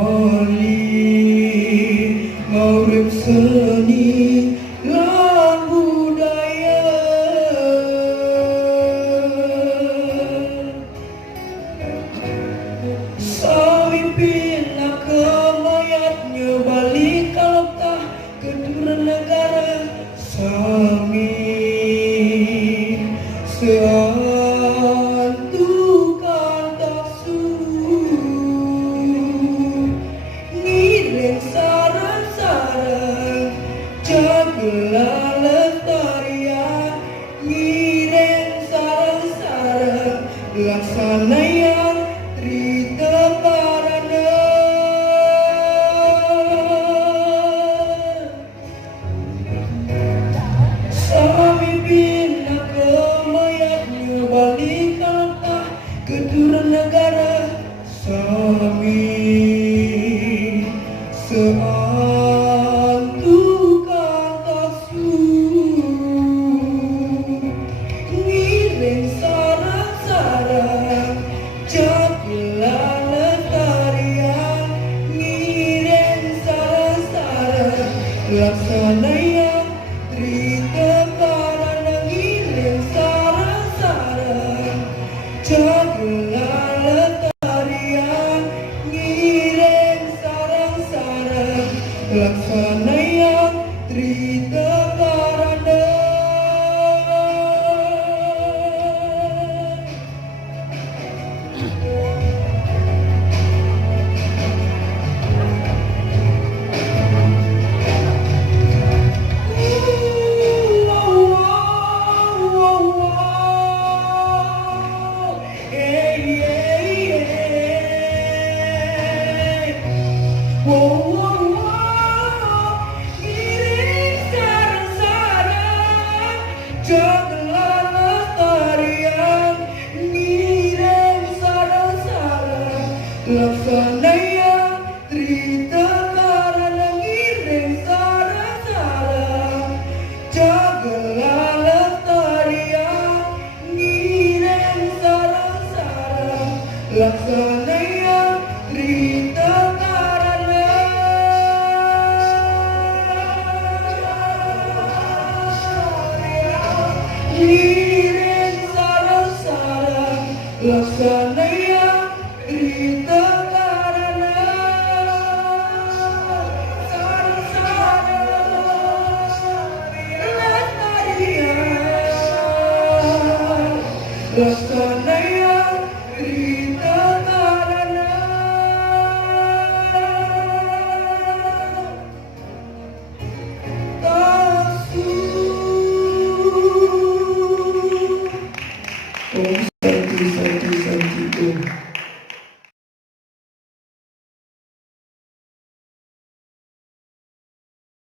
Bali ngaurip seni lan budaya samimpin kemayatnya balik kaltah kedua negara sami seantukan taksu ngiring sarang-sarang jagelah lestarian ngiring sarang-sarang laksana yang trita parana samimpin kemayatnya balik kaltah kedua negara sami seantukan taksu ngiring sarang-sarang jagelah lestarian ngiring sarang-sarang laksana yang trita parana ngiring sarang-sarang jagelah lestarian ngiring sarang-sarang laksana yang trita parana ngiring sarang-sarang jagelah lestarian ngiring sarang-sarang laksana yang trita parana ngiring sarang-sarang jagelah lestarian ngiring sarang-sarang laksana yang trita parana ngiring sarang-sarang laksana yang trita parana sarang-sarang lestarian laksana yang trita parana taksu. Om Santi Santi Santi Om.